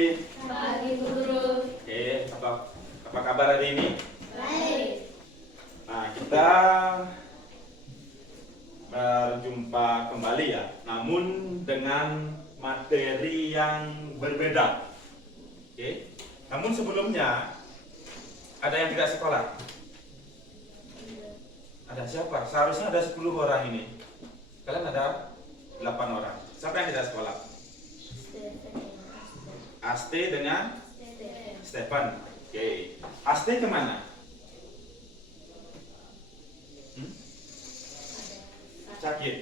Pagi guru. Oke, apa kabar hari ini? Baik. Nah, kita berjumpa kembali ya, namun dengan materi yang berbeda. Oke. Namun sebelumnya ada yang tidak sekolah? Ada siapa? Seharusnya ada 10 orang ini. Kalian ada 8 orang. Siapa yang tidak sekolah? Aste dengan Stefan. Oke. Aste kemana? Sakit.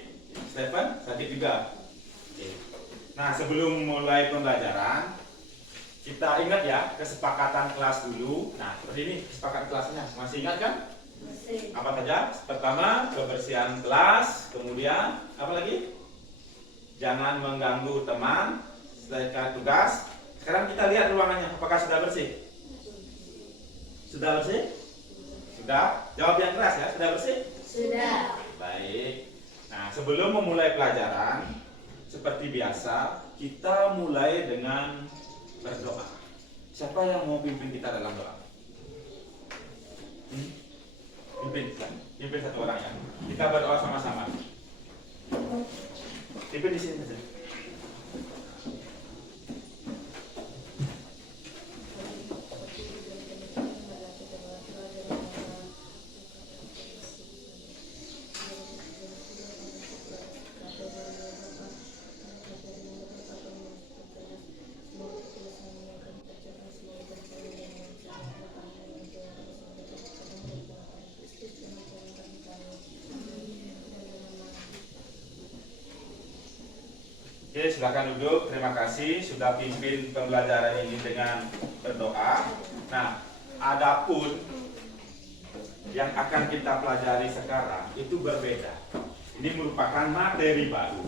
Stefan sakit juga. Oke. Nah, sebelum mulai pembelajaran, kita ingat ya kesepakatan kelas dulu. Nah, seperti ini kesepakatan kelasnya. Masih ingat kan? Masih. Apa saja? Pertama, kebersihan kelas. Kemudian, apa lagi? Jangan mengganggu teman. Selesaikan tugas. Sekarang kita lihat ruangannya. Apakah sudah bersih? Sudah bersih? Sudah? Jawab yang keras ya. Sudah bersih? Sudah. Baik. Nah, sebelum memulai pelajaran, seperti biasa, kita mulai dengan berdoa. Siapa yang mau pimpin kita dalam doa? Pimpin satu orang ya. Kita berdoa sama-sama. Pimpin di sini saja. Oke, silakan duduk. Terima kasih sudah pimpin pembelajaran ini dengan berdoa. Nah, adapun yang akan kita pelajari sekarang itu berbeda. Ini merupakan materi baru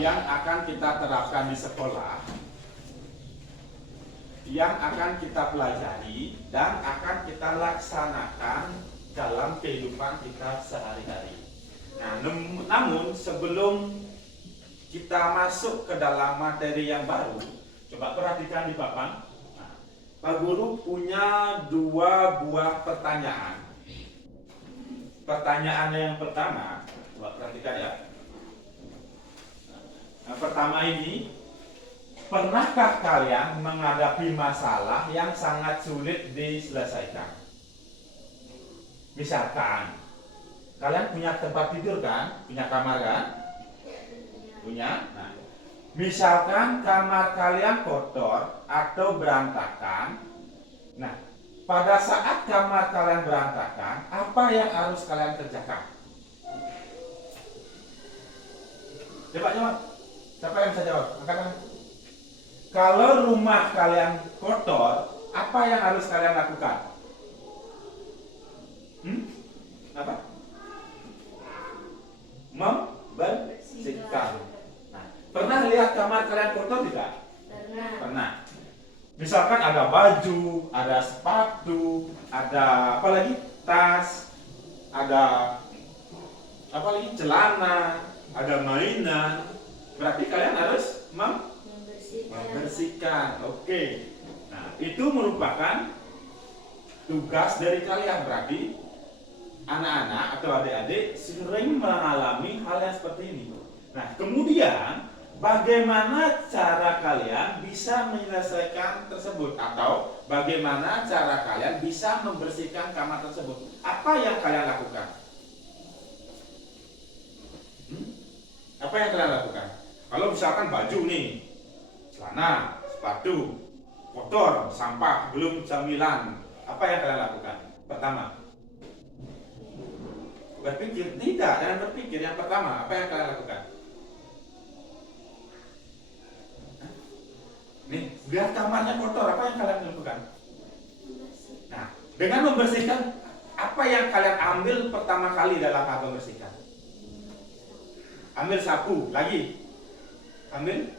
yang akan kita terapkan di sekolah, yang akan kita pelajari dan akan kita laksanakan dalam kehidupan kita sehari-hari. Nah, namun sebelum kita masuk ke dalam materi yang baru, coba perhatikan di papan. Nah, Pak Guru punya 2 buah pertanyaan. Pertanyaan yang pertama, coba perhatikan ya. Nah, pertama ini, pernahkah kalian menghadapi masalah yang sangat sulit diselesaikan? Misalkan, kalian punya tempat tidur kan? Punya kamar kan? Punya? Nah, misalkan kamar kalian kotor atau berantakan. Nah, pada saat kamar kalian berantakan, apa yang harus kalian kerjakan? Coba jawab. Siapa yang bisa jawab? Angkat tangan. Kalau rumah kalian kotor, apa yang harus kalian lakukan? Apa? Membersihkan. Nah, pernah lihat kamar kalian kotor tidak? Pernah. Pernah. Misalkan ada baju, ada sepatu, ada apa lagi? Tas, ada apa lagi? Celana, ada mainan. Berarti kalian harus membersihkan. Oke. Nah, itu merupakan tugas dari kalian. Berarti anak-anak atau adik-adik sering mengalami hal yang seperti ini. Nah, kemudian bagaimana cara kalian bisa menyelesaikan tersebut, atau bagaimana cara kalian bisa membersihkan kamar tersebut? Apa yang kalian lakukan? Apa yang kalian lakukan? Kalau misalkan baju nih, celana, sepatu, kotor, sampah, belum camilan, apa yang kalian lakukan? Pertama, berpikir, tidak, jangan berpikir. Yang pertama, apa yang kalian lakukan? Nih, lihat kamarnya kotor, apa yang kalian lakukan? Nah, dengan membersihkan, apa yang kalian ambil pertama kali dalam hal membersihkan? Ambil sapu, lagi. Ambil?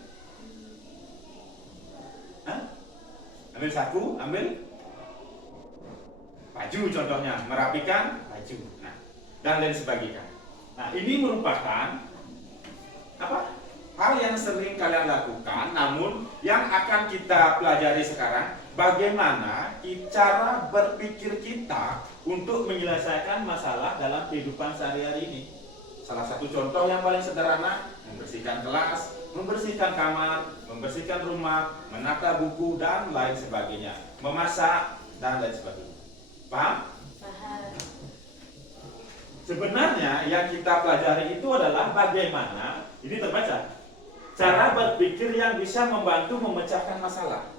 Ambil sapu, ambil baju contohnya, merapikan baju. Nah, dan lain sebagainya. Nah, ini merupakan apa? hal yang sering kalian lakukan, namun yang akan kita pelajari sekarang, bagaimana cara berpikir kita untuk menyelesaikan masalah dalam kehidupan sehari-hari ini. Salah satu contoh yang paling sederhana, membersihkan kelas, membersihkan kamar, membersihkan rumah, menata buku, dan lain sebagainya, memasak, dan lain sebagainya. Paham? Paham. Sebenarnya yang kita pelajari itu adalah bagaimana, ini terbaca, cara berpikir yang bisa membantu memecahkan masalah.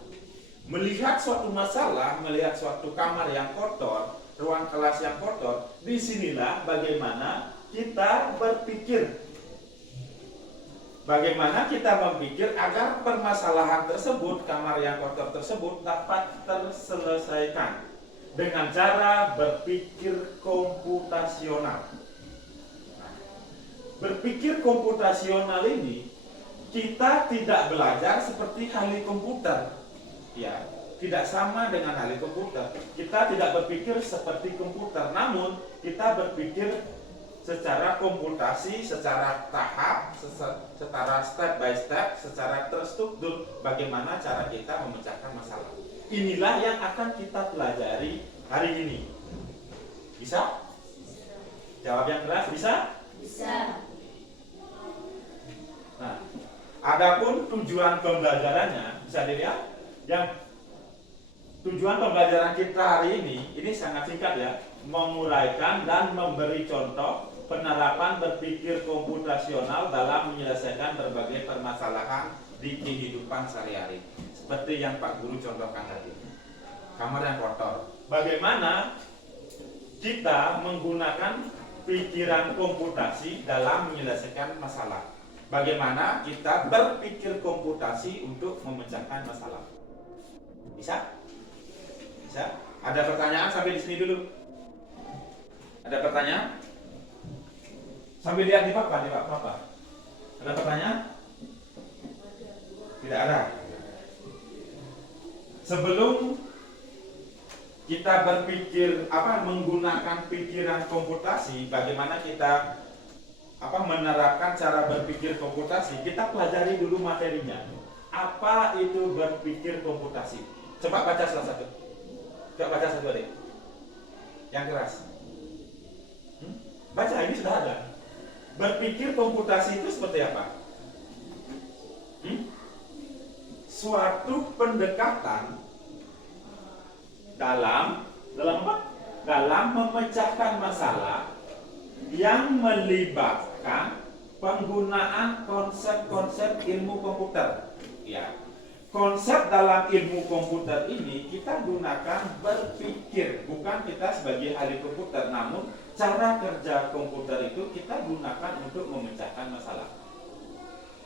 Melihat suatu masalah, melihat suatu kamar yang kotor, ruang kelas yang kotor, disinilah bagaimana kita berpikir. Bagaimana kita berpikir agar permasalahan tersebut, kamar yang kotor tersebut dapat terselesaikan dengan cara berpikir komputasional. Berpikir komputasional ini kita tidak belajar seperti ahli komputer, ya, tidak sama dengan ahli komputer. Kita tidak berpikir seperti komputer, namun kita berpikir secara komputasi, secara tahap, secara step by step, secara terstruktur, bagaimana cara kita memecahkan masalah. Inilah yang akan kita pelajari hari ini. Bisa? Jawab yang keras, bisa? Bisa. Nah, adapun tujuan pembelajarannya, bisa dilihat, yang tujuan pembelajaran kita hari ini sangat singkat ya, menguraikan dan memberi contoh penerapan berpikir komputasional dalam menyelesaikan berbagai permasalahan di kehidupan sehari-hari. Seperti yang Pak Guru contohkan tadi, kamar yang kotor. Bagaimana kita menggunakan pikiran komputasi dalam menyelesaikan masalah? Bagaimana kita berpikir komputasi untuk memecahkan masalah? Bisa? Bisa? Ada pertanyaan sampai di sini dulu? Ada pertanyaan? Sambil lihat di papan, Ada pertanyaan? Tidak ada. Sebelum kita berpikir menggunakan pikiran komputasi, bagaimana kita menerapkan cara berpikir komputasi, kita pelajari dulu materinya. Apa itu berpikir komputasi? Coba baca salah satu. Coba baca satu adik. Yang keras. Baca, ini sudah ada. Berpikir komputasi itu seperti apa? Suatu pendekatan dalam apa? Dalam memecahkan masalah yang melibatkan penggunaan konsep-konsep ilmu komputer. Ya. Konsep dalam ilmu komputer ini kita gunakan berpikir, bukan kita sebagai ahli komputer, namun cara kerja komputer itu kita gunakan untuk memecahkan masalah.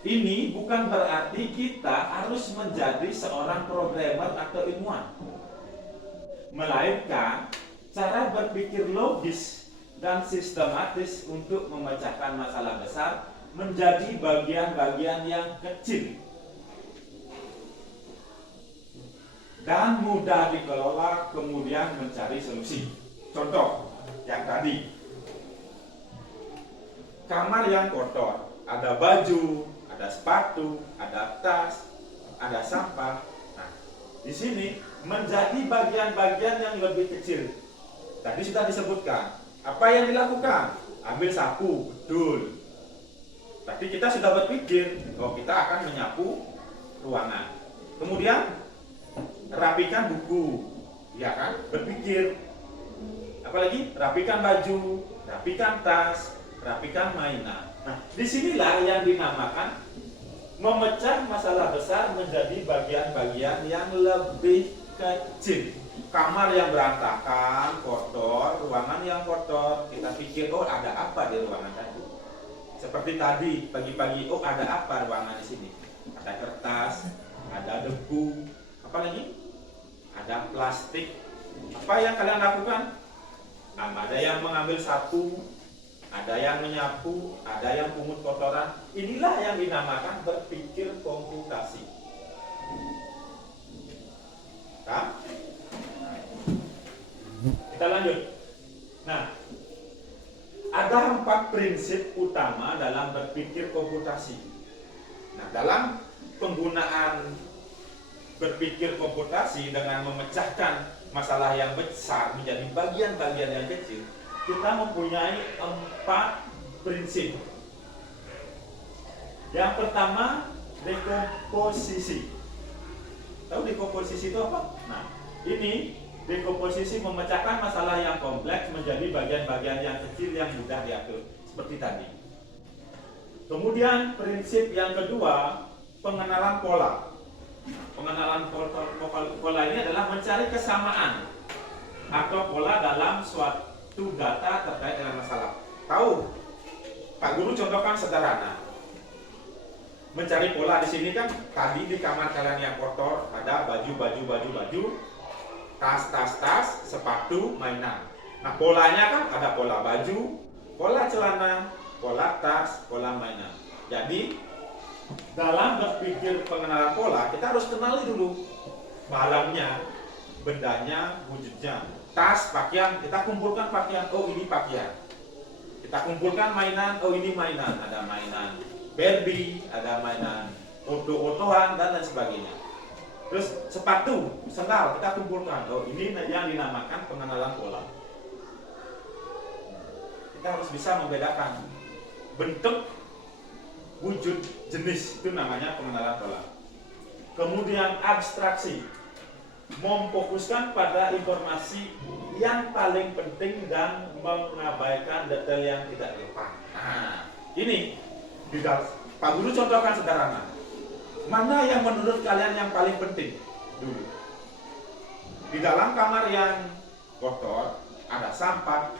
Ini bukan berarti kita harus menjadi seorang programmer atau ilmuwan, melainkan cara berpikir logis dan sistematis untuk memecahkan masalah besar menjadi bagian-bagian yang kecil dan mudah dikelola, kemudian mencari solusi. Contoh yang tadi, kamar yang kotor, ada baju, ada sepatu, ada tas, ada sampah. Nah, di sini menjadi bagian-bagian yang lebih kecil. Tadi sudah disebutkan, apa yang dilakukan? Ambil sapu, betul. Tadi kita sudah berpikir, kita akan menyapu ruangan. Kemudian rapikan buku, ya kan? Berpikir. Apalagi rapikan baju, rapikan tas, rapikan mainan. Nah, disinilah yang dinamakan memecah masalah besar menjadi bagian-bagian yang lebih kecil. Kamar yang berantakan, kotor, ruangan yang kotor, kita pikir, ada apa di ruangan tadi? Seperti tadi pagi-pagi, ada apa ruangan di sini? Ada kertas, ada debu, apalagi? Ada plastik. Apa yang kalian lakukan? Ada yang mengambil sapu, ada yang menyapu, ada yang pungut kotoran. Inilah yang dinamakan berpikir komputasi. Nah, kita lanjut. Nah, ada 4 prinsip utama dalam berpikir komputasi. penggunaan berpikir komputasi dengan memecahkan masalah yang besar menjadi bagian-bagian yang kecil, kita mempunyai 4 prinsip. Yang pertama, dekomposisi. Tahu dekomposisi itu apa? Nah, ini dekomposisi memecahkan masalah yang kompleks menjadi bagian-bagian yang kecil yang mudah diatur, seperti tadi. Kemudian prinsip yang kedua, pengenalan pola. Pengenalan pola ini adalah mencari kesamaan atau pola dalam suatu data terkait dengan masalah. Tahu, Pak Guru contohkan sederhana. Mencari pola di sini kan tadi di kamar kalian yang kotor ada baju, tas, sepatu, mainan. Nah, polanya kan ada pola baju, pola celana, pola tas, pola mainan. Jadi dalam berpikir pengenalan pola, kita harus kenali dulu barangnya, bendanya, wujudnya. Tas, pakaian, kita kumpulkan pakaian, oh ini pakaian. Kita kumpulkan mainan, oh ini mainan. Ada mainan Barbie, ada mainan oto-otohan, dan lain sebagainya. Terus sepatu, sandal, kita kumpulkan, oh ini yang dinamakan pengenalan pola. Kita harus bisa membedakan bentuk, wujud, jenis, itu namanya pengenalan pola. Kemudian abstraksi, memfokuskan pada informasi yang paling penting dan mengabaikan detail yang tidak relevan. Nah, ini Pak Guru contohkan sederhana. Mana yang menurut kalian yang paling penting dulu? Di dalam kamar yang kotor ada sampah.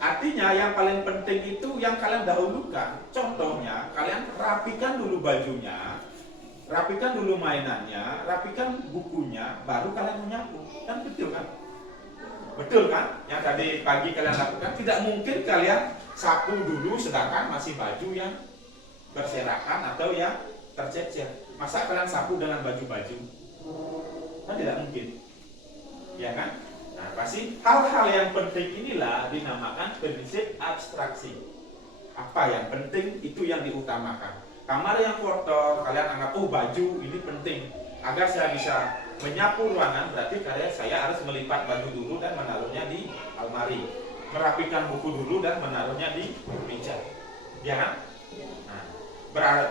Artinya yang paling penting itu yang kalian dahulukan. Contohnya, kalian rapikan dulu bajunya, rapikan dulu mainannya, rapikan bukunya, baru kalian menyapu. Kan betul kan? Betul kan? Yang tadi pagi kalian lakukan, tidak mungkin kalian sapu dulu sedangkan masih baju yang berserakan atau yang tercecer. Masa kalian sapu dengan baju-baju? Kan tidak mungkin. Ya kan? Nah, pasti hal-hal yang penting inilah dinamakan prinsip abstraksi. Apa yang penting itu yang diutamakan. Kamar yang kotor, kalian anggap, oh baju ini penting. Agar saya bisa menyapu ruangan, berarti saya harus melipat baju dulu dan menaruhnya di almari. Merapikan buku dulu dan menaruhnya di meja. Ya kan? Nah,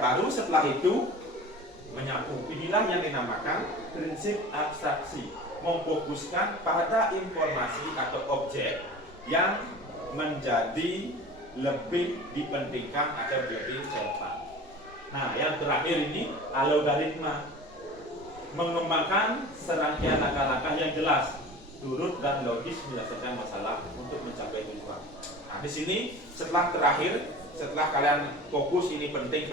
baru setelah itu menyapu. Inilah yang dinamakan prinsip abstraksi. Memfokuskan pada informasi atau objek yang menjadi lebih dipentingkan atau lebih relevan. Nah, yang terakhir ini algoritma, mengembangkan serangkaian langkah-langkah yang jelas, turut dan logis menyelesaikan masalah untuk mencapai tujuan. Nah, di sini setelah kalian fokus ini penting,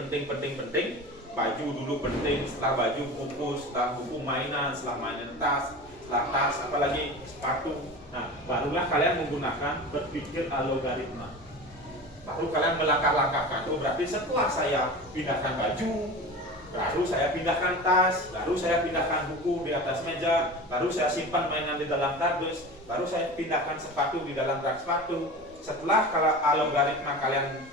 baju dulu penting, setelah baju buku, setelah buku mainan, setelah mainan tas, setelah tas, apalagi sepatu. Nah, barulah kalian menggunakan berpikir algoritma. Baru kalian melangkah-langkahkan. Oh, berarti setelah saya pindahkan baju, baru saya pindahkan tas, baru saya pindahkan buku di atas meja, baru saya simpan mainan di dalam kardus, baru saya pindahkan sepatu di dalam rak sepatu. Setelah kalau algoritma kalian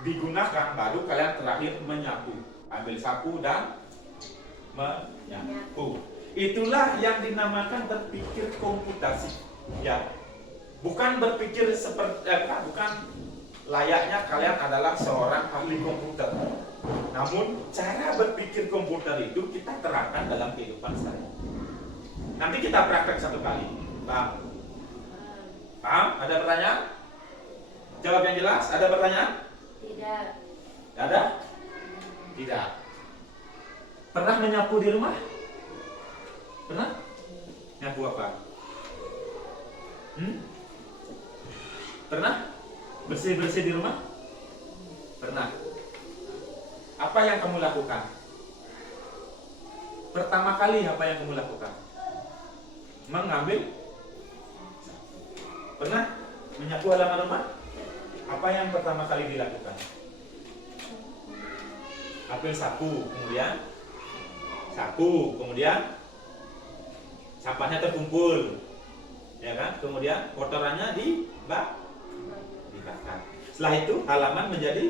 digunakan, baru kalian terakhir menyapu. Ambil sapu dan menyapu. Itulah yang dinamakan berpikir komputasi. Ya, bukan berpikir seperti bukan layaknya kalian adalah seorang ahli komputer. Namun cara berpikir komputer itu kita terapkan dalam kehidupan sehari. Nanti kita praktek satu kali. Paham? Paham? Ada pertanyaan? Jawab yang jelas. Ada pertanyaan? Tidak. Ada? Tidak. Pernah menyapu di rumah? Pernah? Nyapu apa? Pernah? Bersih-bersih di rumah? Pernah. Apa yang kamu lakukan? Pertama kali apa yang kamu lakukan? Mengambil? Pernah menyapu halaman rumah? Apa yang pertama kali dilakukan? Ambil sapu, kemudian sapu, kemudian sampahnya terkumpul, ya kan? Kemudian kotorannya dibakar. Setelah itu halaman menjadi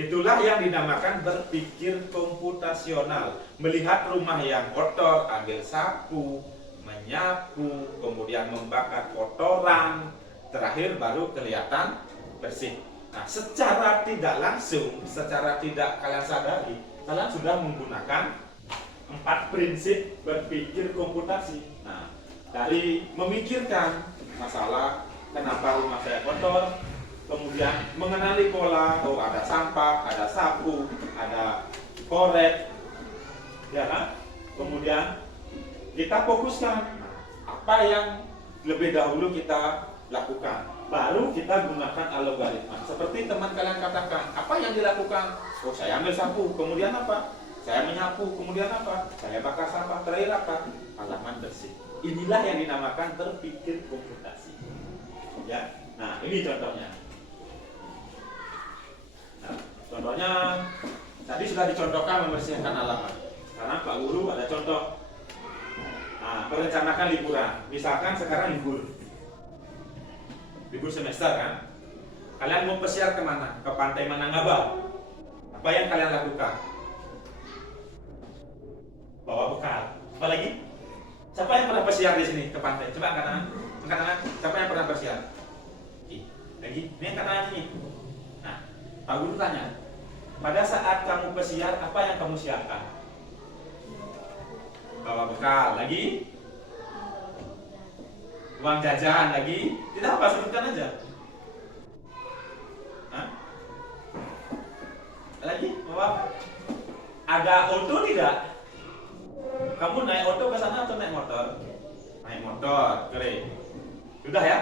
Itulah yang dinamakan berpikir komputasional. Melihat rumah yang kotor, ambil sapu, menyapu, kemudian membakar kotoran, terakhir baru kelihatan bersih. Nah, secara tidak langsung, secara tidak kalian sadari, kalian sudah menggunakan 4 prinsip berpikir komputasi. Nah, dari memikirkan masalah kenapa rumah saya kotor, kemudian mengenali pola, oh ada sampah, ada sapu, ada korek, ya kan? Kemudian kita fokuskan apa yang lebih dahulu kita lakukan, baru kita gunakan algoritma. Seperti teman kalian katakan, apa yang dilakukan? Oh, saya ambil sapu, kemudian apa? Saya menyapu, kemudian apa? Saya bakar sampah, terakhir apa? Halaman bersih. Inilah yang dinamakan berpikir komputasi. Ya, nah ini contohnya. Nah, contohnya tadi sudah dicontohkan membersihkan halaman. Karena Pak Guru ada contoh. Nah, merencanakan liburan. Misalkan sekarang libur semester kan. Kalian mau pesiar kemana? Ke Pantai Manangabau. Apa yang kalian lakukan? Bawa bekal. Apa lagi? Siapa yang pernah pesiar di sini ke pantai? Coba angkat tangan. Angkat tangan. Siapa yang pernah pesiar? Lagi. Ini angkat tangan ini. Nah, Pak Guru tanya. Pada saat kamu pesiar, apa yang kamu siapkan? Bawa bekal. Lagi? Uang jajan lagi? Tidak apa, sebutkan aja. Hah? Lagi? Bawa? Ada auto tidak? Kamu naik auto ke sana atau naik motor? Naik motor, keren. Sudah ya?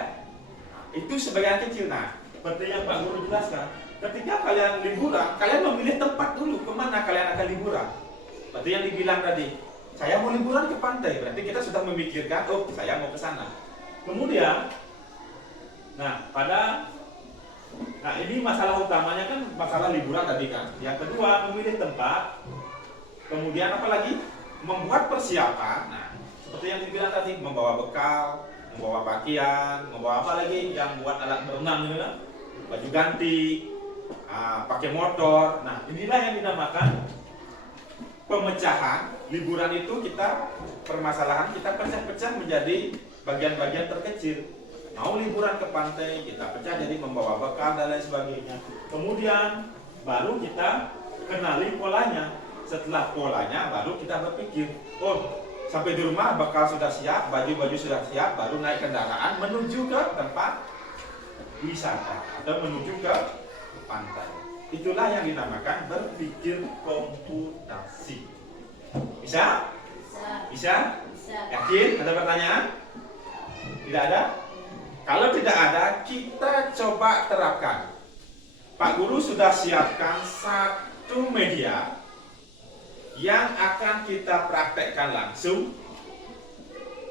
Itu sebagian kecil. Nah, seperti yang Pak Guru jelaskan, ketika kalian liburan, kalian memilih tempat dulu kemana kalian akan liburan. Seperti yang dibilang tadi, saya mau liburan ke pantai, berarti kita sudah memikirkan, oh saya mau ke sana. Kemudian, nah ini masalah utamanya kan masalah liburan tadi kan. Yang kedua, memilih tempat. Kemudian apa lagi? Membuat persiapan. Nah, seperti yang dibilang tadi, membawa bekal, membawa pakaian, membawa apa lagi yang buat alat berenang gitu kan? Baju ganti, pakai motor. Nah, inilah yang dinamakan pemecahan. Liburan itu permasalahan kita pecah-pecah menjadi bagian-bagian terkecil. Mau liburan ke pantai, kita pecah jadi membawa bekal dan lain sebagainya. Kemudian baru kita kenali polanya. Setelah polanya baru kita berpikir, oh sampai di rumah bekal sudah siap, baju-baju sudah siap, baru naik kendaraan menuju ke tempat wisata atau menuju ke pantai. Itulah yang dinamakan berpikir komputasi. Bisa? Bisa? Yakin? Ada pertanyaan? Tidak ada? Kalau tidak ada, kita coba terapkan. Pak Guru sudah siapkan satu media yang akan kita praktekkan langsung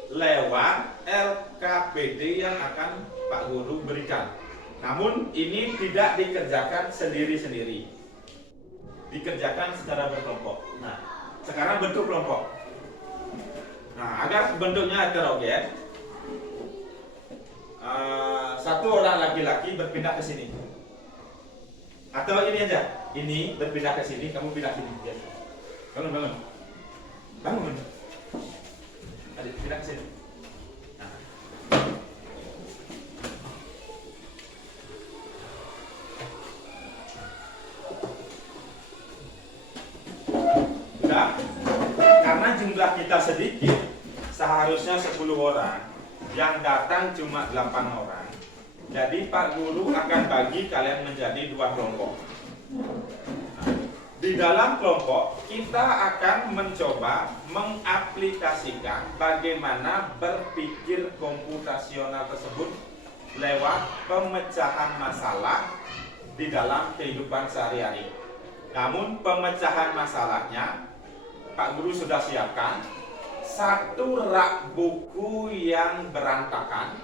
lewat LKPD yang akan Pak Guru berikan. Namun ini tidak dikerjakan sendiri-sendiri, dikerjakan secara berkelompok. Nah, sekarang bentuk kelompok. Nah, agar bentuknya heterogen, satu orang laki-laki berpindah ke sini, atau ini aja, ini berpindah ke sini, kamu pindah sini. Bangun. Adik, pindah ke sini. Nah. Sudah? Karena jumlah kita sedikit, seharusnya 10 orang, yang datang cuma 8 orang. Jadi Pak Guru akan bagi kalian menjadi 2 kelompok. Di dalam kelompok kita akan mencoba mengaplikasikan bagaimana berpikir komputasional tersebut lewat pemecahan masalah di dalam kehidupan sehari-hari. Namun pemecahan masalahnya Pak Guru sudah siapkan satu rak buku yang berantakan,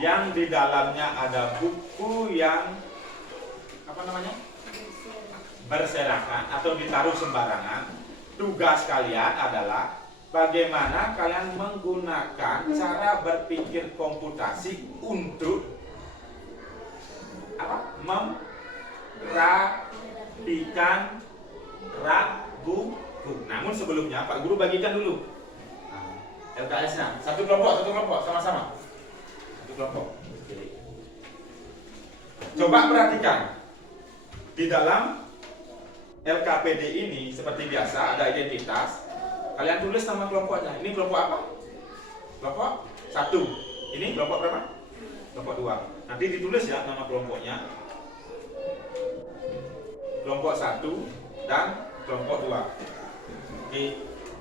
yang di dalamnya ada buku yang berserakan atau ditaruh sembarangan. Tugas kalian adalah bagaimana kalian menggunakan cara berpikir komputasi untuk perhatikan rak buku. Namun sebelumnya Pak Guru bagikan dulu LKS-nya. Satu kelompok sama-sama. Satu kelompok. Oke. Coba perhatikan di dalam LKPD ini seperti biasa ada identitas. Kalian tulis nama kelompoknya. Ini kelompok apa? Kelompok 1. Ini kelompok berapa? Kelompok 2. Nanti ditulis ya nama kelompoknya. Kelompok 1 dan kelompok 2. Oke,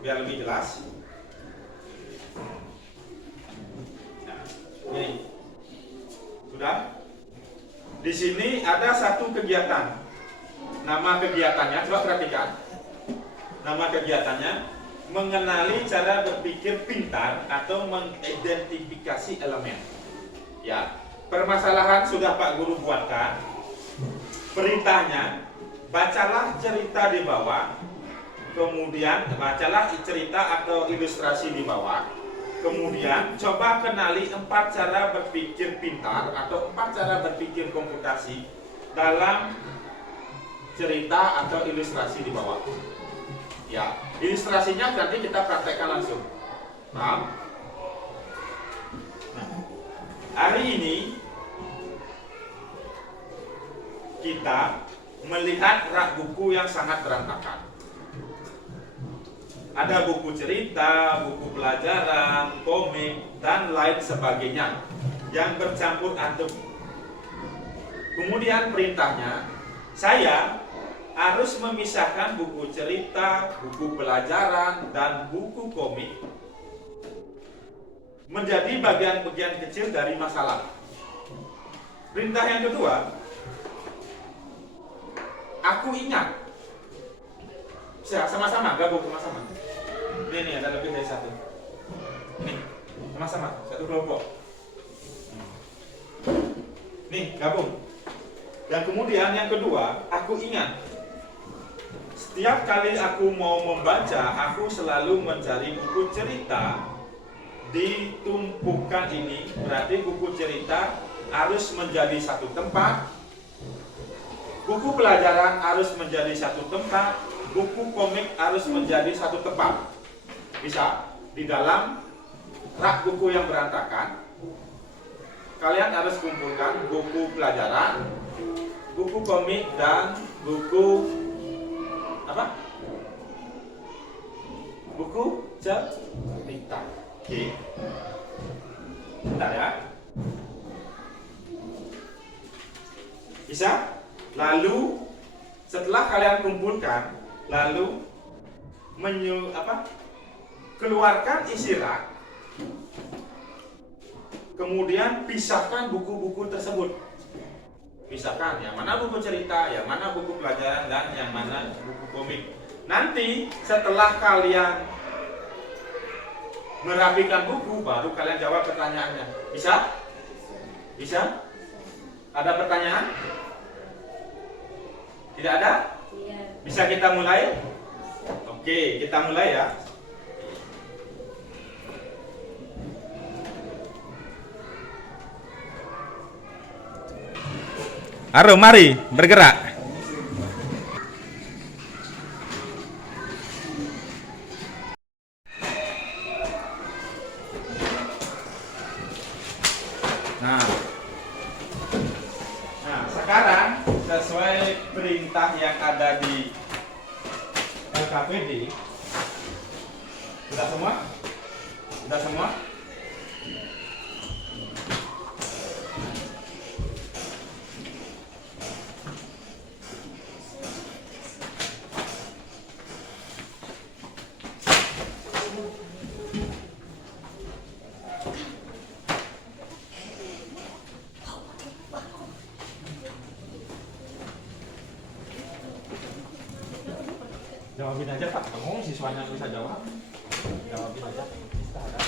biar lebih jelas. Nah, ini. Sudah? Di sini ada satu kegiatan. Nama kegiatannya, coba perhatikan. Nama kegiatannya mengenali cara berpikir pintar atau mengidentifikasi elemen. Ya, permasalahan sudah Pak Guru buatkan. Perintahnya, bacalah cerita di bawah. Kemudian bacalah cerita atau ilustrasi di bawah. Kemudian coba kenali 4 cara berpikir pintar atau 4 cara berpikir komputasi dalam cerita atau ilustrasi di bawah. Ya, ilustrasinya nanti kita praktekkan langsung. Paham? Nah, hari ini kita melihat rak buku yang sangat berantakan. Ada buku cerita, buku pelajaran, komik, dan lain sebagainya yang bercampur aduk. Kemudian perintahnya, saya harus memisahkan buku cerita, buku pelajaran, dan buku komik menjadi bagian-bagian kecil dari masalah. Perintah yang kedua, aku ingat. Sama-sama, gabung sama-sama. Ini ada lebih dari satu. Nih, sama-sama, satu kelompok. Nih, gabung. Dan kemudian yang kedua, aku ingat. Setiap kali aku mau membaca, aku selalu mencari buku cerita di tumpukan ini. Berarti buku cerita harus menjadi satu tempat. Buku pelajaran harus menjadi satu tempat. Buku komik harus menjadi satu tempat. Bisa di dalam rak buku yang berantakan, kalian harus kumpulkan buku pelajaran, buku komik, dan buku apa? Buku cerita. Oke. Bentar ya. Bisa? Lalu setelah kalian kumpulkan, lalu keluarkan isi rak, kemudian pisahkan buku-buku tersebut. Pisahkan yang mana buku cerita, yang mana buku pelajaran, dan yang mana buku komik. Nanti setelah kalian merapikan buku, baru kalian jawab pertanyaannya. Bisa? Bisa? Ada pertanyaan? Tidak ada? Iya. Bisa kita mulai? Oke, kita mulai ya. Arum, mari bergerak. Nah, sekarang sesuai perintah yang ada di LKPD, sudah semua? Sudah semua? Jawabin aja Pak, kamu siswanya bisa jawab. Jawabin aja. Kita ada.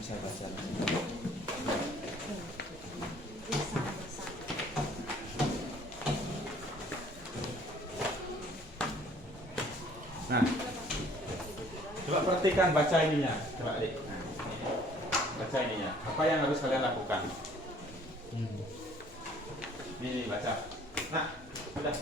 Saya baca. Nah, coba perhatikan baca ininya, coba adik. Nah, baca ininya. Apa yang harus kalian lakukan? Ini baca. Nah, sudah.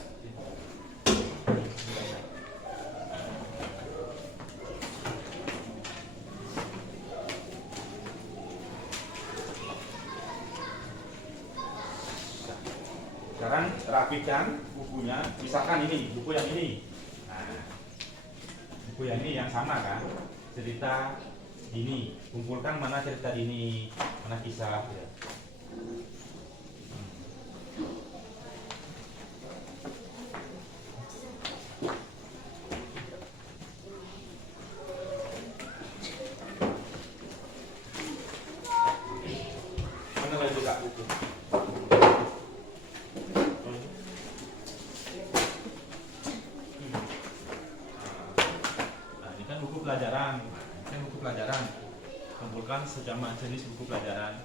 Sekarang rapikan bukunya. Misalkan ini buku yang ini. Nah, buku yang ini yang sama kan? Cerita ini. Kumpulkan mana cerita ini, mana kisah. Ya. Mana lagi kak buku? Nah, ini kan buku pelajaran. Ini kan buku pelajaran. Kumpulkan sejamak jenis buku pelajaran.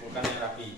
Kumpulkan yang rapi.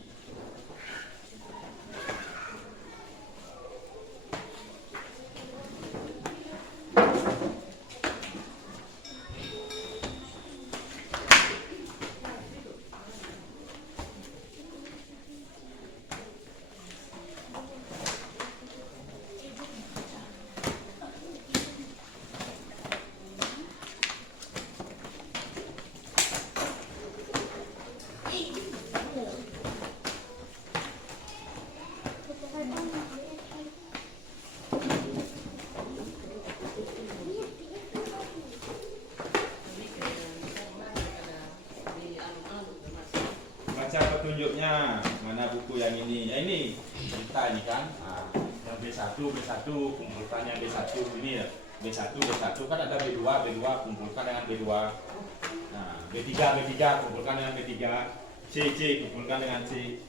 Baca petunjuknya, mana buku yang ini? Ya ini, cerita ini kan. Nah, yang B1, B1, kumpulkan yang B1 ini ya. B1, B1 kan ada B2, B2 kumpulkan dengan B2. Nah, B3, B3 kumpulkan dengan B3. C, C kumpulkan dengan C.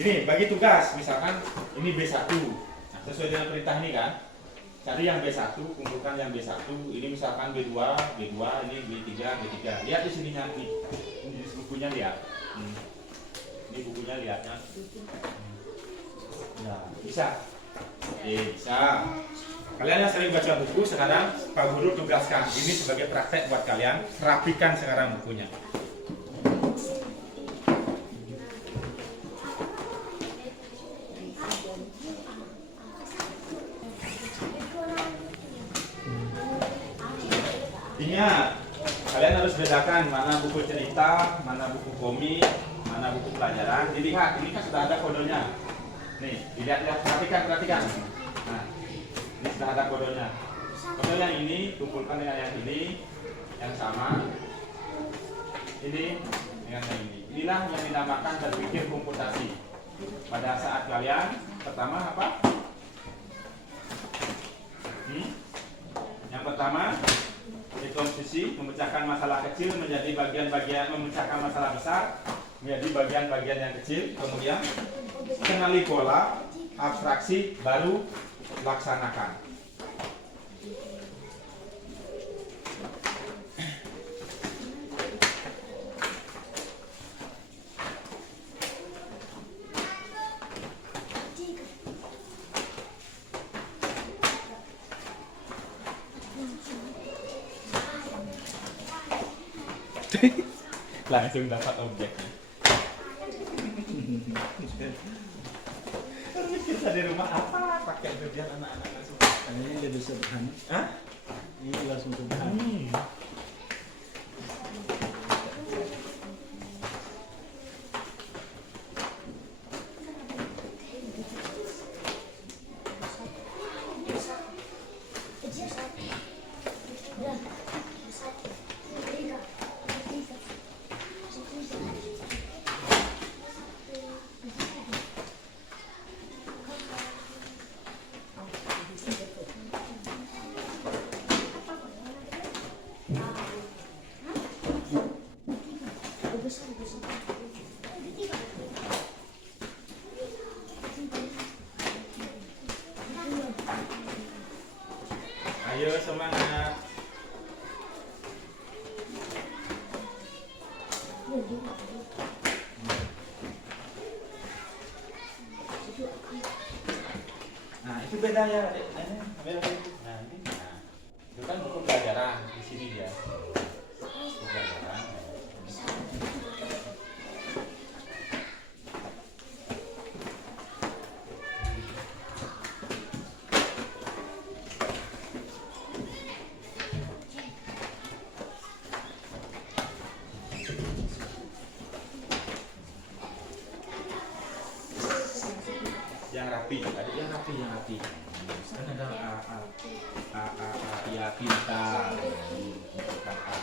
Ini bagi tugas, misalkan ini B1. Nah, sesuai dengan perintah ini kan. Cari yang B1, kumpulkan yang B1. Ini misalkan B2, B2, ini B3, B3. Lihat di sininya nih. Ini bukunya lihat. Ini bukunya lihatnya. Nah, bisa. Bisa. Kalian yang sering baca buku sekarang Pak Guru tugaskan ini sebagai praktek buat kalian. Rapikan sekarang bukunya. Ingat, kalian harus bedakan mana buku cerita, mana buku komik, mana buku pelajaran. Dilihat, ini kan sudah ada kodenya. Nih, dilihat-lihat, perhatikan. Nah, ini sudah ada kodenya. Kode yang ini kumpulkan dengan yang ini, yang sama. Ini dengan yang ini. Inilah yang dinamakan berpikir komputasi. Pada saat kalian pertama apa? Yang pertama, dekomposisi, memecahkan masalah kecil menjadi bagian-bagian, memecahkan masalah besar menjadi bagian-bagian yang kecil. Kemudian kenali pola, abstraksi, baru laksanakan. Langsung dapat objeknya. Kita di rumah apa pakai kerjaan anak-anak langsung. Ini lebih sederhana. Hah? Ini langsung sederhana. Ayo semangat. Nah, itu beda ya, Adik. Beda itu. Nah, ini. Nah, itu kan buku pelajaran di sini dia. Buku pelajaran. Yang rapi, Adik, yang rapi, yang rapi. Kan ada ya pintar. Bukan A.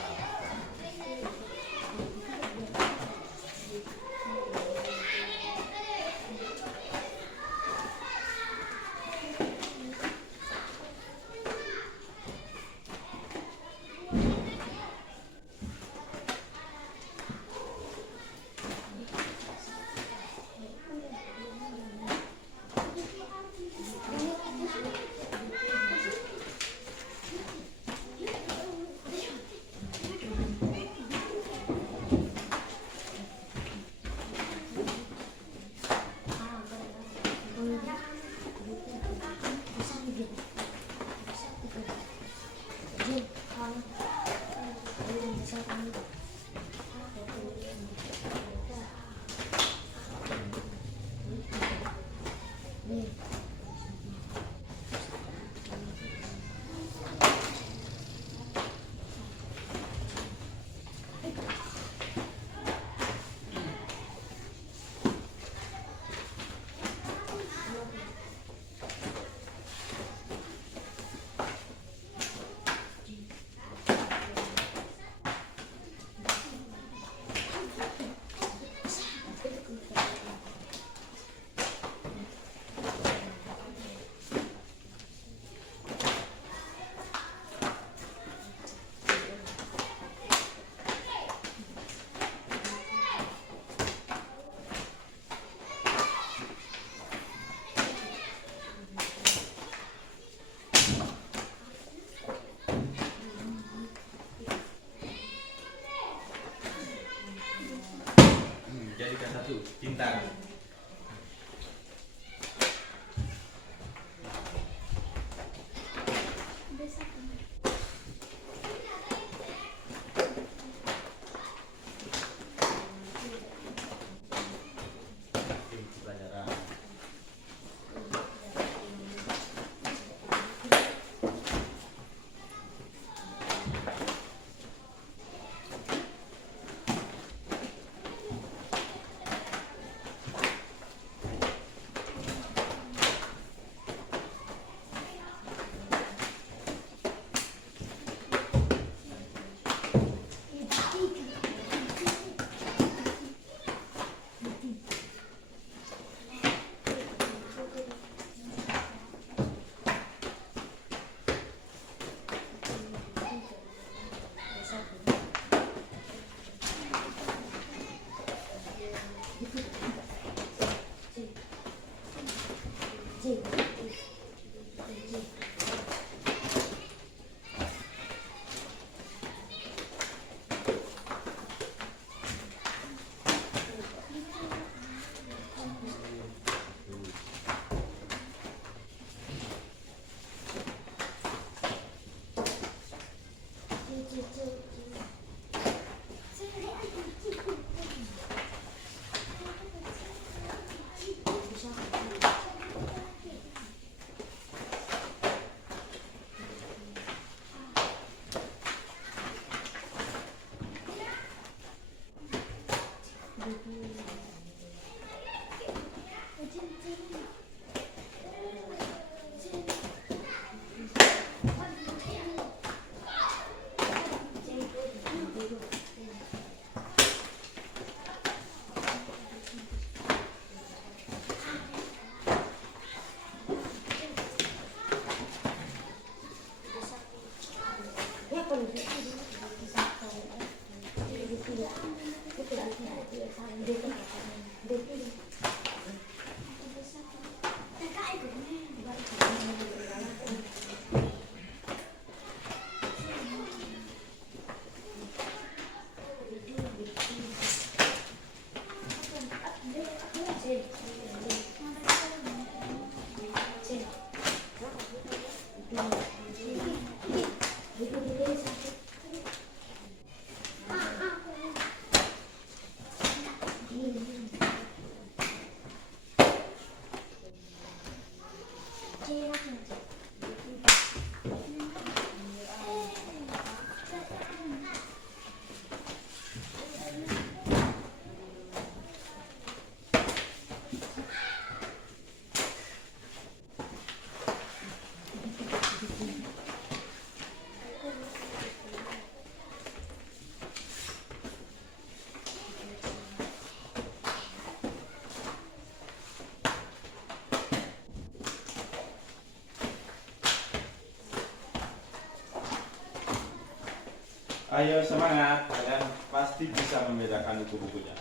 Ayo semangat, kalian pasti bisa membedakan buku-bukunya.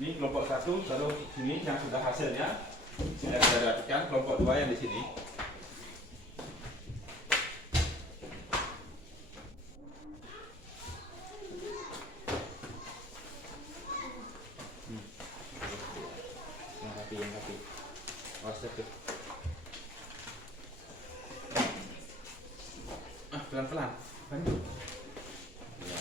Ini kelompok 1 taruh sini yang sudah hasilnya sudah saya rapikan. Kelompok 2 yang di sini. Yang rapi. Oh, sedikit. Pelan-pelan. Bantu. Ya.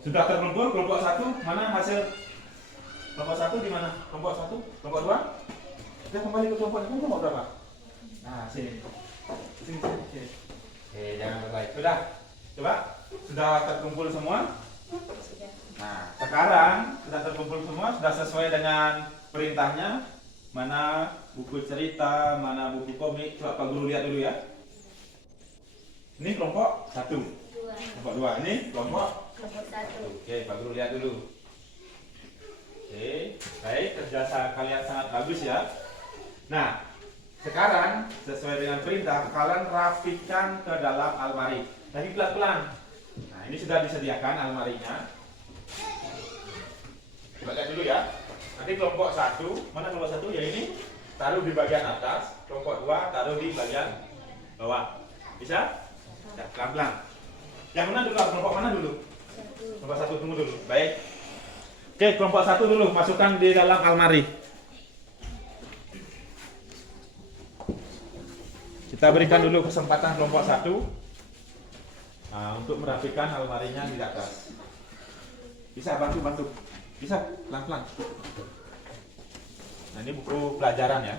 Sudah terkumpul kelompok 1, mana hasil kelompok 1 di mana? Kelompok 1, kelompok 2? Kita kembali ke kelompok berapa? Nah, sini. Sini. Jangan berlari. Sudah? Coba. Sudah terkumpul semua? Nah, sekarang sudah terkumpul semua, sudah sesuai dengan perintahnya. Mana buku cerita, mana buku komik. Coba Pak Guru lihat dulu ya. Ini kelompok 1. Kelompok 2. Ini kelompok 1. Oke, Pak Guru lihat dulu. Oke, baik, kerja kalian sangat bagus ya. Nah, sekarang sesuai dengan perintah, kalian rapikan ke dalam almari. Tapi pelan-pelan. Nah, ini sudah disediakan almarinya. Coba lihat dulu ya. Nanti kelompok 1, mana kelompok 1? Ya ini, taruh di bagian atas. Kelompok 2 taruh di bagian bawah. Bisa? Ya, pelan-pelan. Yang mana dulu? Kelompok mana dulu? Kelompok 1 tunggu dulu. Baik. Oke, kelompok 1 dulu masukkan di dalam almari. Kita berikan dulu kesempatan kelompok 1 untuk merapikan almarinya di atas. Bisa bantu. Bisa pelan-pelan. Nah, ini buku pelajaran ya.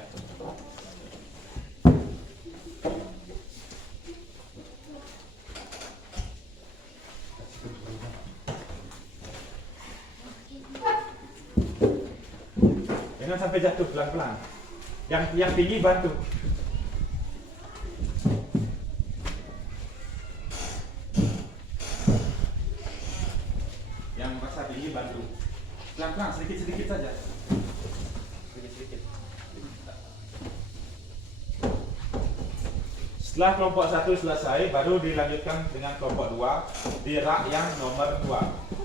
Jangan sampai jatuh, pelan-pelan. Yang tinggi bantu. Yang merasa tinggi bantu. Pelan-pelan, sedikit-sedikit saja. Sedikit-sedikit. Setelah kelompok 1 selesai, baru dilanjutkan dengan kelompok 2 di rak yang nomor 2.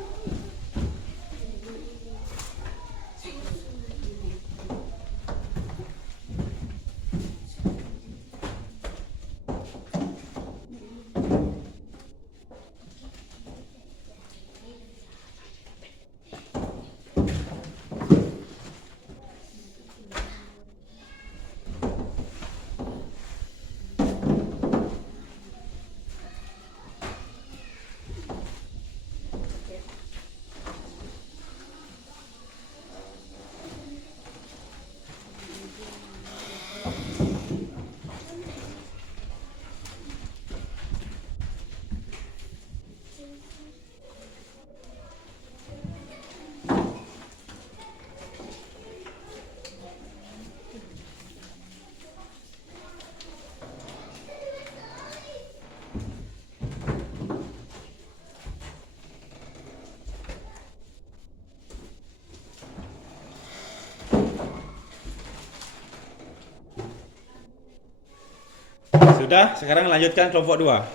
Sudah, sekarang lanjutkan kelompok 2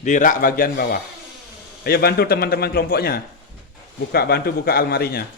di rak bagian bawah. Ayo bantu teman-teman kelompoknya. Bantu buka almarinya.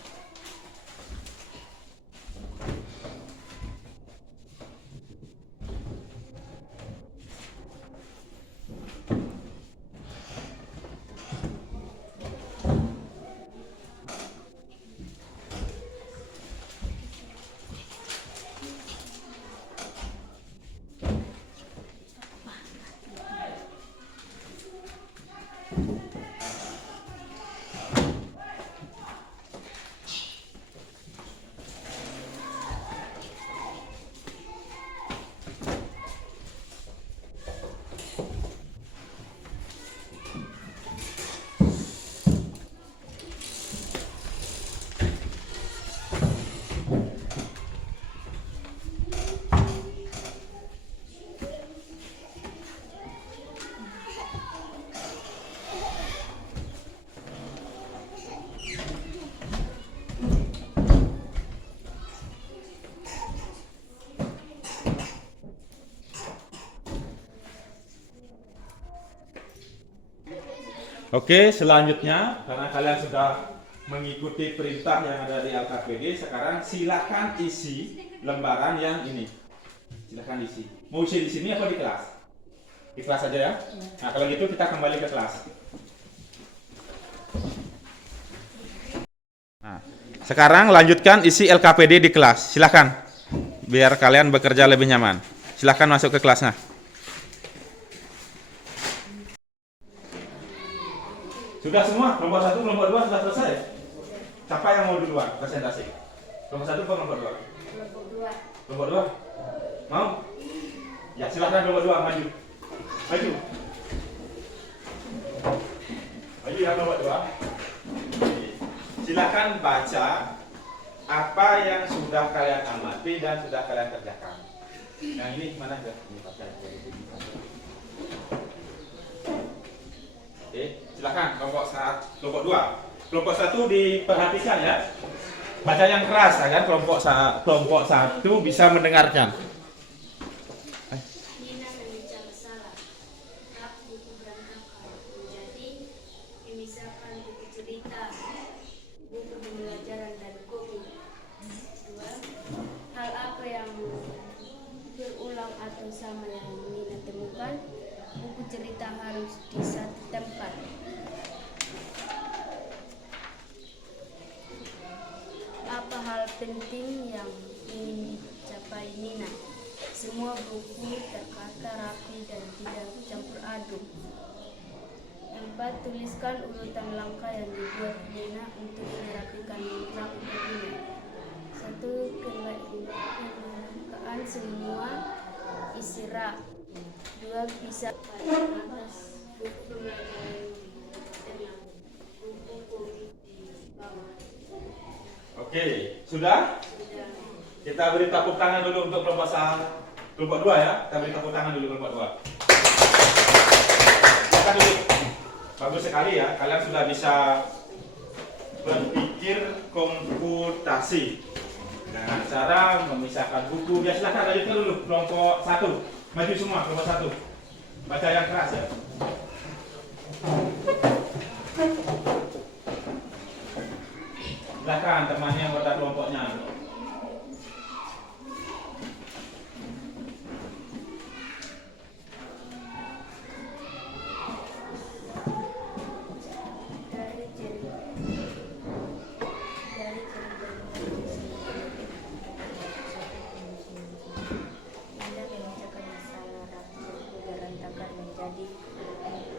Oke, selanjutnya karena kalian sudah mengikuti perintah yang ada di LKPD, sekarang silakan isi lembaran yang ini. Silakan isi. Mau isi di sini atau di kelas? Di kelas aja ya. Nah, kalau gitu kita kembali ke kelas. Nah, sekarang lanjutkan isi LKPD di kelas. Silakan. Biar kalian bekerja lebih nyaman. Silakan masuk ke kelasnya. Sudah semua? Kelompok 1, kelompok 2 sudah selesai? Siapa yang mau duluan presentasi? Kelompok 1 atau kelompok 2? Kelompok 2. Kelompok 2? Mau? Ya silahkan kelompok 2 maju. Maju. Maju ya kelompok 2. Silahkan baca apa yang sudah kalian amati dan sudah kalian kerjakan. Yang ini mana ya? Ini baca. Oke, silakan kelompok 2. Kelompok 1 diperhatikan ya. Baca yang keras ya kan, kelompok 1 bisa mendengarkan. Nina memecah masalah. Rak buku berantakan. Menjadi memisahkan buku cerita, buku pembelajaran dan komik. 2. Hal apa yang berulang atau sama yang Nina temukan? Buku cerita harus di satu tempat. Apa hal penting yang ingin dicapai Nina? Semua buku tertata rapi dan tidak campur aduk. 4. Tuliskan urutan langkah yang dibuat Nina untuk merapikan rak bukunya. 1. Keanggotaan semua isi rak. 2. Pisah atas buku pembelajaran dengan buku komik di bawah. Oke, sudah? Kita beri tepuk tangan dulu untuk kelompok 2 ya. Kita beri tepuk tangan dulu kelompok 2. Silakan dulu. Bagus sekali ya, kalian sudah bisa berpikir komputasi dengan cara memisahkan buku. Ya silakan lanjutkan dulu kelompok 1. Maju semua kelompok 1. Baca yang keras ya. Silakan temannya anggota kelompoknya.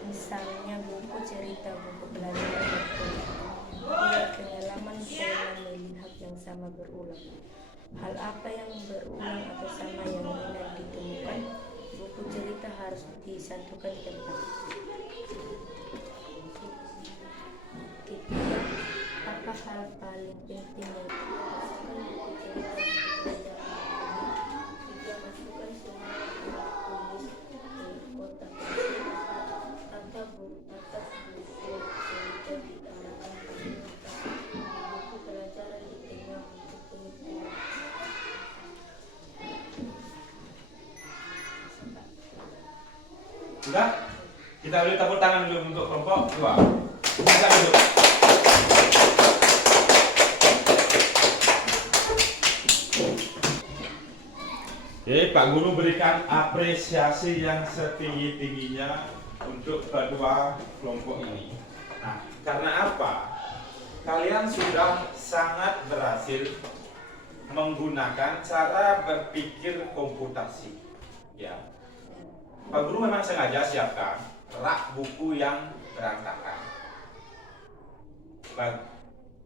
Misalnya buku cerita, buku pelajaran, pengalaman saya melihat yang sama berulang. Hal apa yang berulang atau sama yang Nina ditemukan? Buku cerita harus disatukan tempat. Ketiga, apa hal paling penting yang masukkan buku cerita, buku pelajaran? 3. Masukkan semua tulis di kotak. Sudah? Kita beri tepuk tangan dulu untuk kelompok 2. Kita duduk. Oke, Pak Guru berikan apresiasi yang setinggi-tingginya untuk kedua kelompok ini. Nah, karena apa? Kalian sudah sangat berhasil menggunakan cara berpikir komputasi. Ya, Pak Guru memang sengaja siapkan rak buku yang berantakan.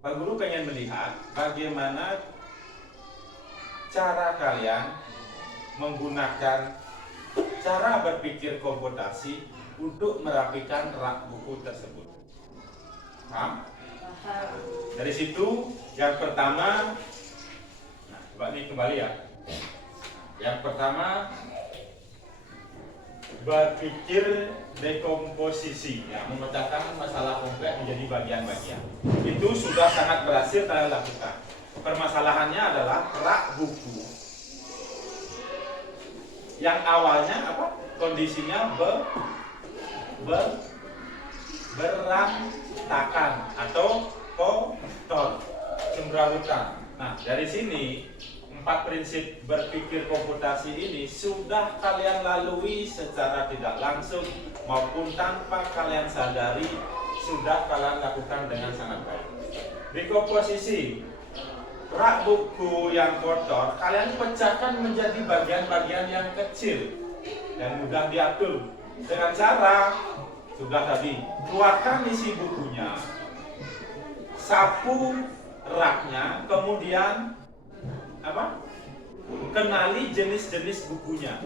Pak Guru pengen melihat bagaimana cara kalian menggunakan cara berpikir komputasi untuk merapikan rak buku tersebut. Paham? Dari situ yang pertama, nah coba ini kembali ya. Yang pertama berpikir dekomposisi, ya, memecahkan masalah kompleks menjadi bagian-bagian. Itu sudah sangat berhasil kalian lakukan. Permasalahannya adalah rak buku yang awalnya apa? Kondisinya berantakan atau kotor, cemberautan. Nah, dari sini 4 prinsip berpikir komputasi ini sudah kalian lalui secara tidak langsung maupun tanpa kalian sadari, sudah kalian lakukan dengan sangat baik. Dekomposisi rak buku yang kotor kalian pecahkan menjadi bagian-bagian yang kecil dan mudah diatur dengan cara sudah tadi, keluarkan isi bukunya, sapu raknya, kemudian apa? Kenali jenis-jenis bukunya.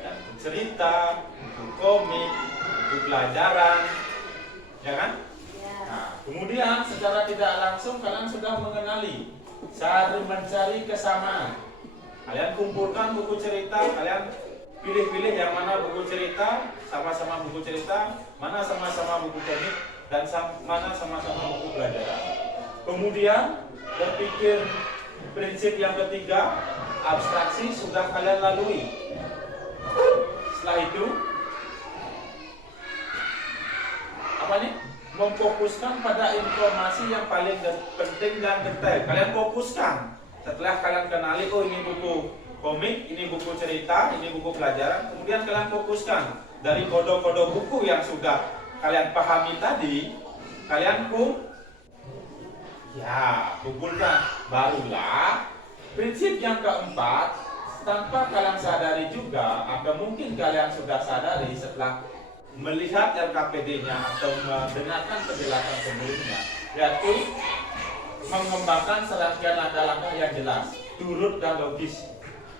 Ada buku cerita, buku komik, buku pelajaran, ya kan? Nah, kemudian secara tidak langsung kalian sudah mengenali, mencari kesamaan. Kalian kumpulkan buku cerita, kalian pilih-pilih yang mana buku cerita, sama-sama buku cerita, mana sama-sama buku komik, dan mana sama-sama buku pelajaran. Kemudian berpikir prinsip yang ketiga, abstraksi sudah kalian lalui. Setelah itu, apa nih? Memfokuskan pada informasi yang paling penting dan detail. Kalian fokuskan. Setelah kalian kenali, oh ini buku komik, ini buku cerita, ini buku pelajaran. Kemudian kalian fokuskan dari kode-kode buku yang sudah kalian pahami tadi, kalian kumpulkan. Barulah prinsip yang keempat, tanpa kalian sadari juga, atau mungkin kalian sudah sadari setelah melihat LKPD-nya atau mendengarkan penjelasan sebelumnya, yaitu mengembangkan serangkaian langkah-langkah yang jelas, turut dan logis.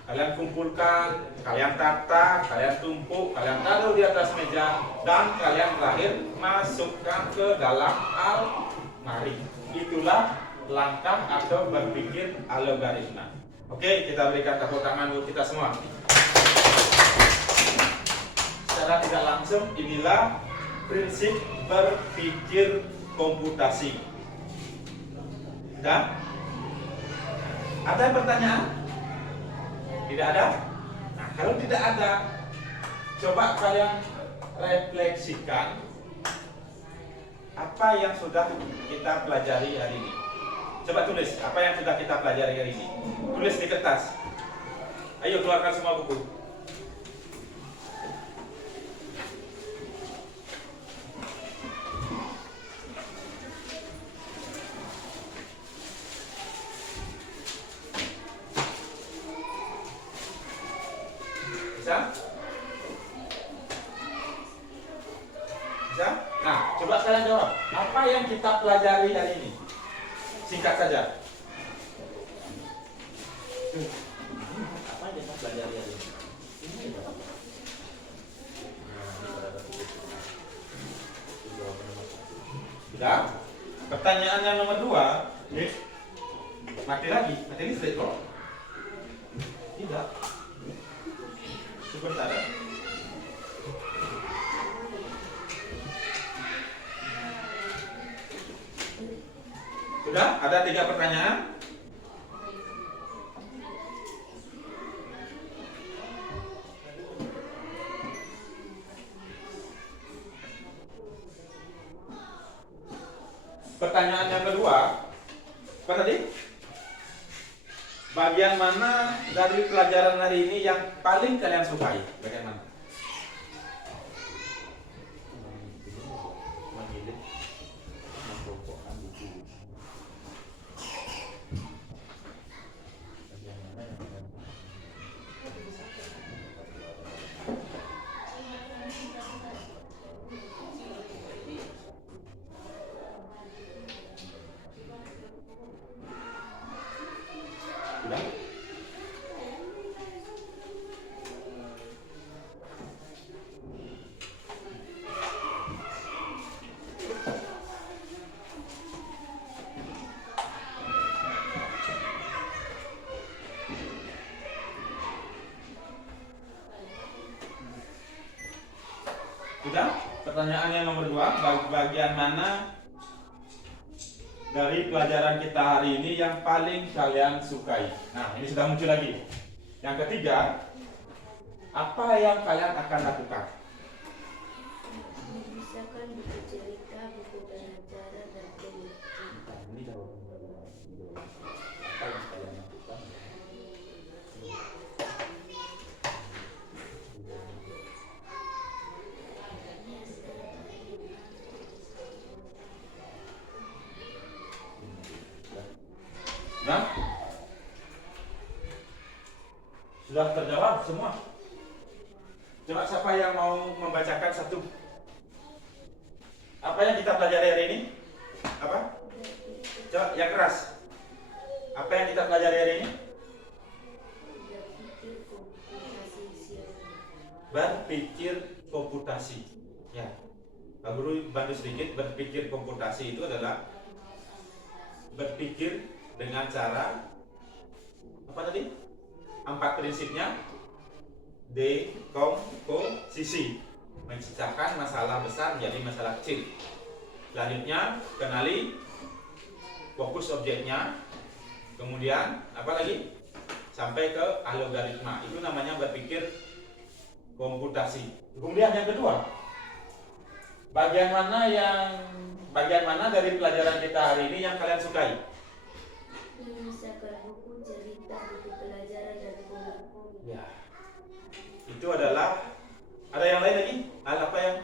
Kalian kumpulkan, kalian tata, kalian tumpuk, kalian taruh di atas meja, dan kalian terakhir masukkan ke dalam almari. Itulah langkah atau berpikir algoritma. Oke, kita berikan tepuk tangan untuk kita semua. Secara tidak langsung, inilah prinsip berpikir komputasi. Dan ada pertanyaan? Tidak ada? Nah, kalau tidak ada, coba kalian refleksikan apa yang sudah kita pelajari hari ini. Coba tulis apa yang sudah kita pelajari hari ini. Tulis di kertas. Ayo keluarkan semua buku. Bisa? Bisa? Nah, coba kalian jawab. Apa yang kita pelajari hari ini? Singkat saja. Apa yang kita pelajari hari ini? Sudah? Pertanyaan yang nomor 2. Mati lagi, mati listrik kok. Tidak. Sebentar. Sudah? Ada 3 pertanyaan? pertanyaan yang kedua, apa tadi? Bagian mana dari pelajaran hari ini yang paling kalian sukai? Bagian mana? Memilih menggokokkan buku. Bagian mana yang kalian Sudah? Sudah? Pertanyaan yang nomor 2, bagian mana dari pelajaran kita hari ini yang paling kalian sukai? Nah, ini sudah muncul lagi. Yang ketiga, apa yang kalian akan lakukan? Memisahkan buku cerita, buku pelajaran, dan buku cerita. ini jawaban apa yang kalian lakukan? Nah, sudah terjawab semua. Coba siapa yang mau membacakan satu? Apa yang kita pelajari hari ini? Apa? Coba yang keras. Apa yang kita pelajari hari ini? Berpikir komputasi. Ya, Pak Guru bantu sedikit. Berpikir komputasi itu adalah berpikir dengan cara apa tadi? 4 prinsipnya. Dekomposisi, menciptakan masalah besar menjadi masalah kecil. Selanjutnya, kenali fokus objeknya. Kemudian apa lagi? Sampai ke algoritma. Itu namanya berpikir komputasi. Kemudian yang kedua, bagian mana dari pelajaran kita hari ini yang kalian sukai? Memisahkan buku cerita, buku pelajaran, dan buku. Ya, itu adalah, ada yang lain lagi? Hal apa yang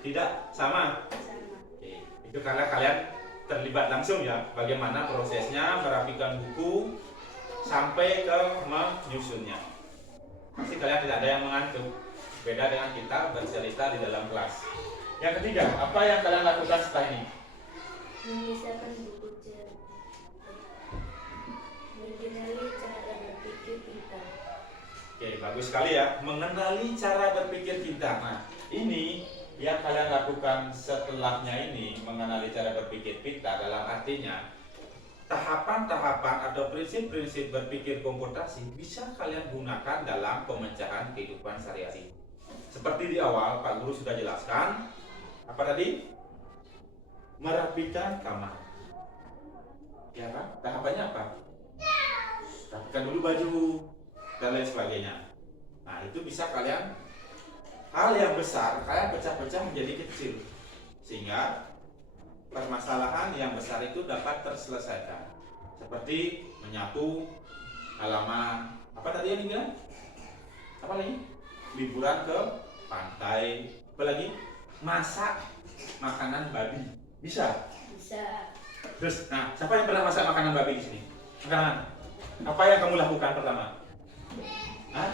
tidak sama? Sama. Oke, itu karena kalian terlibat langsung ya, bagaimana prosesnya merapikan buku sampai ke menyusunnya. Pasti kalian tidak ada yang mengantuk. Beda dengan kita bercerita di dalam kelas. Yang ketiga, apa yang kalian lakukan setelah ini? Memisahkan buku cerita. Mengenali cara berpikir kita. Oke, bagus sekali ya, mengenali cara berpikir kita. Nah, ini yang kalian lakukan setelahnya ini, mengenali cara berpikir kita, dalam artinya tahapan-tahapan atau prinsip-prinsip berpikir komputasi bisa kalian gunakan dalam pemecahan kehidupan sehari-hari. Seperti di awal Pak Guru sudah jelaskan, apa tadi? Merapikan kamar. Ya kan? Tahapannya apa? Rapikan dulu baju dan lain sebagainya. Nah, itu bisa kalian, hal yang besar kalian pecah-pecah menjadi kecil, sehingga permasalahan yang besar itu dapat terselesaikan. Seperti menyapu halaman, apa tadi yang dibilang? Apa lagi? Liburan ke pantai, apa lagi? Masak makanan babi, bisa. Bisa. Terus, nah, siapa yang pernah masak makanan babi di sini? Makanan. Apa yang kamu lakukan pertama? Hah?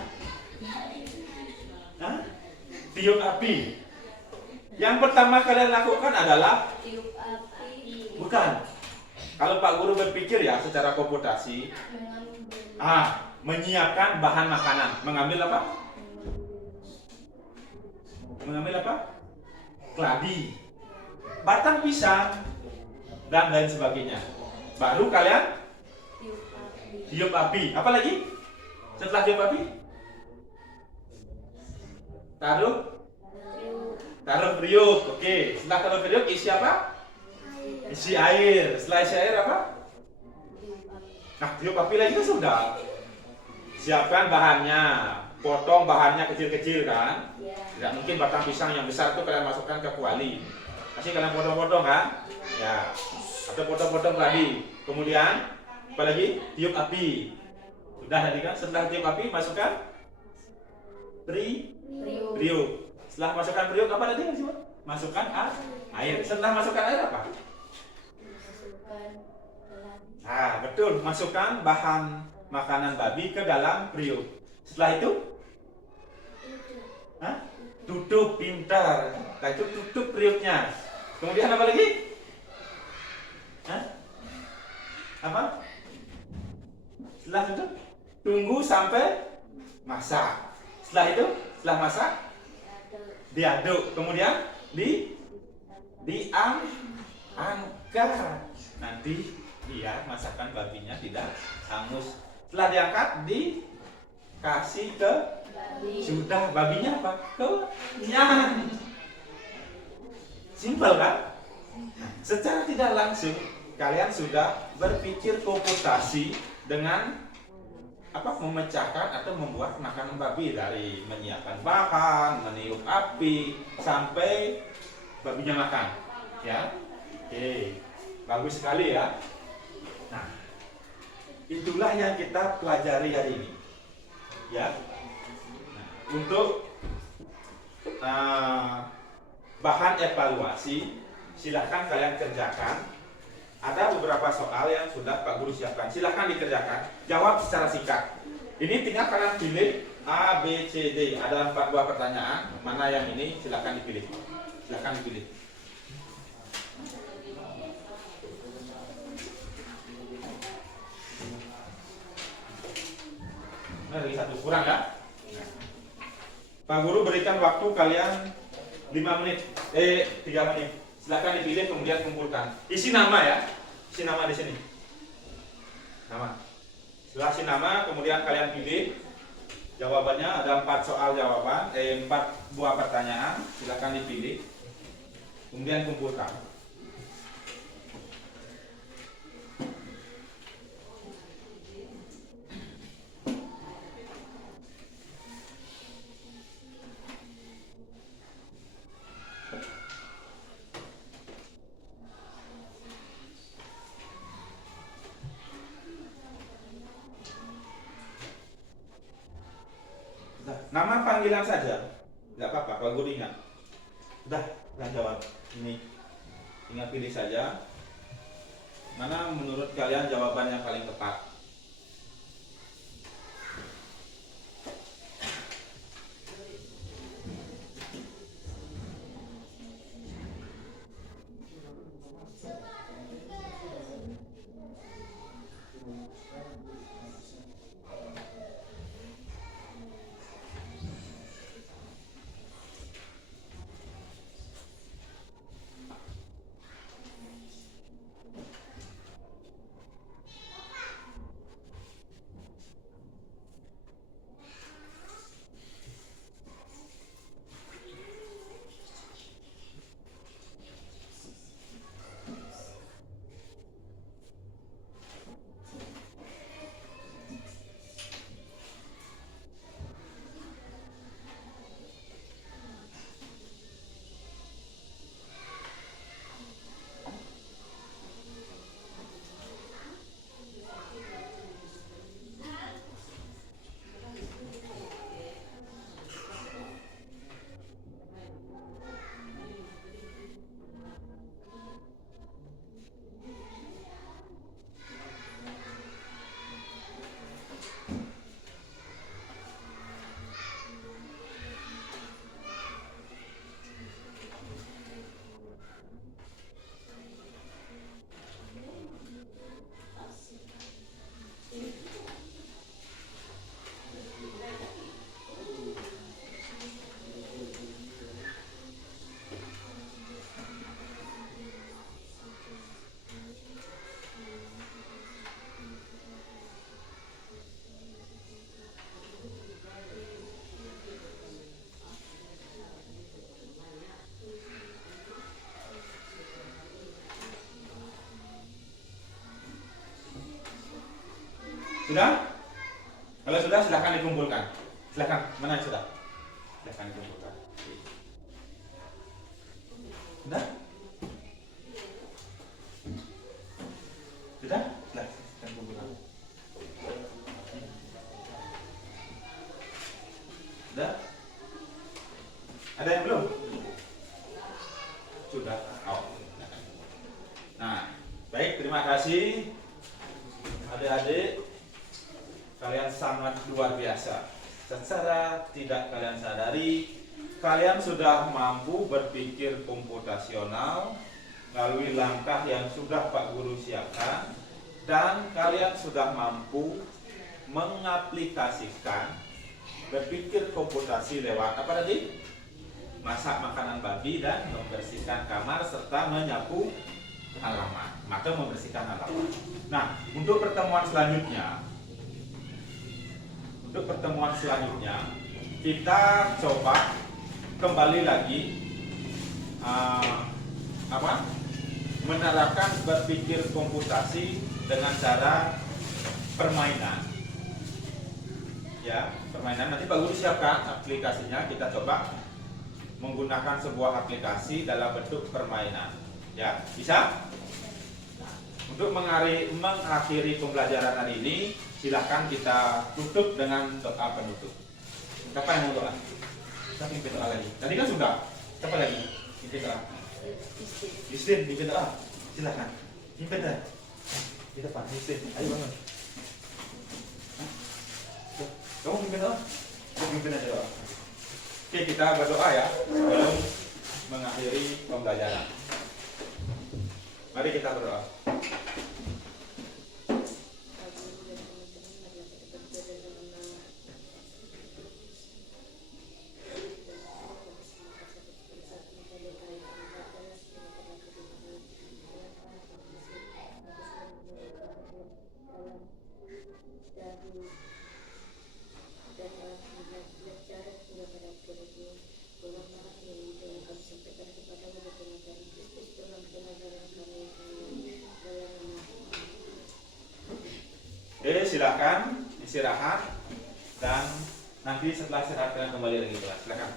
Hah? Tiup api. Yang pertama kalian lakukan adalah Tiup api. bukan. Kalau Pak Guru berpikir ya secara komputasi, menyiapkan bahan makanan, mengambil apa? Mengambil apa? Keladi, batang pisang, dan lain sebagainya. Baru kalian Tiup api. tiup api. Apa lagi? Setelah tiup api, taruh periuk. Oke. Setelah taruh periuk, isi apa? Isi air. Setelah isi air apa? Nah, tiup api lagi kan sudah. Siapkan bahannya, potong bahannya kecil-kecil kan. Ya. Tidak mungkin batang pisang yang besar itu kalian masukkan ke kuali. Masih kalian potong-potong kan? Ya. Atau potong-potong tadi. Kemudian apa lagi? Tiup api. Sudah tadi kan? Setelah tiup api masukkan periuk. Setelah masukkan periuk apa tadi yang disebut? Masukkan air. Setelah masukkan air apa? Masukkan dalam Nah, betul. Masukkan bahan makanan babi ke dalam periuk. Setelah itu, tutup pintar. Nah, itu tutup periuknya. Kemudian apa lagi? Apa? Setelah tutup, tunggu sampai masak. Setelah itu, setelah masak, diaduk. Kemudian diangkat. Nanti biar masakan babinya tidak hangus. Setelah diangkat, dikasih ke sudah babinya apa? Kenyang. Simpel kan? Secara tidak langsung kalian sudah berpikir komputasi dengan memecahkan atau membuat makanan babi, dari menyiapkan bahan, meniup api sampai babinya makan. Ya. Oke. Bagus sekali ya. Nah, itulah yang kita pelajari hari ini. Ya. Nah, untuk bahan evaluasi, silahkan kalian kerjakan. Ada beberapa soal yang sudah Pak Guru siapkan. Silahkan dikerjakan. Jawab secara singkat. Ini tinggal kalian pilih A, B, C, D. Ada 4 buah pertanyaan. Mana yang ini? Silahkan dipilih. Silahkan dipilih. Nah, lagi satu kurang ya. Pak Guru berikan waktu kalian 5 menit. 3 menit. Silahkan dipilih, kemudian kumpulkan. Isi nama ya. Isi nama di sini. Nama. Setelah isi nama, kemudian kalian pilih jawabannya. Ada 4 soal jawaban, 4 buah pertanyaan. Silahkan dipilih, kemudian kumpulkan. Nama panggilan saja, nggak apa-apa. Pak Guru ingat. Udah jawab. Ini tinggal pilih saja. Mana menurut kalian jawaban yang paling tepat? Sudah? Kalau sudah, silahkan dikumpulkan. Silahkan, mana yang sudah? Silahkan dikumpulkan. Sudah? tidak kalian sadari, kalian sudah mampu berpikir komputasional melalui langkah yang sudah Pak Guru siapkan, dan kalian sudah mampu mengaplikasikan berpikir komputasi lewat apa tadi? Masak makanan babi dan membersihkan kamar serta menyapu halaman. Maka membersihkan halaman. Nah, untuk pertemuan selanjutnya kita coba kembali lagi menerapkan berpikir komputasi dengan cara permainan. Ya, permainan. Nanti Pak Guru siapkan aplikasinya, kita coba menggunakan sebuah aplikasi dalam bentuk permainan. Ya, bisa? Untuk mengakhiri pembelajaran hari ini, silahkan kita tutup dengan doa penutup. Siapa yang mau doa? Kita pimpin doa lagi. Tadi kan sudah. Siapa lagi? Pimpin doa. Justin, pimpin doa. Silahkan. Pimpin doa. Di depan, Justin. Ayo bangun. Kamu pimpin doa? Kamu pimpin aja doa. Oke, kita berdoa ya sebelum mengakhiri pembelajaran. Mari kita berdoa. Oke, silakan istirahat dan nanti setelah istirahat kalian kembali lagi kelas. Silakan.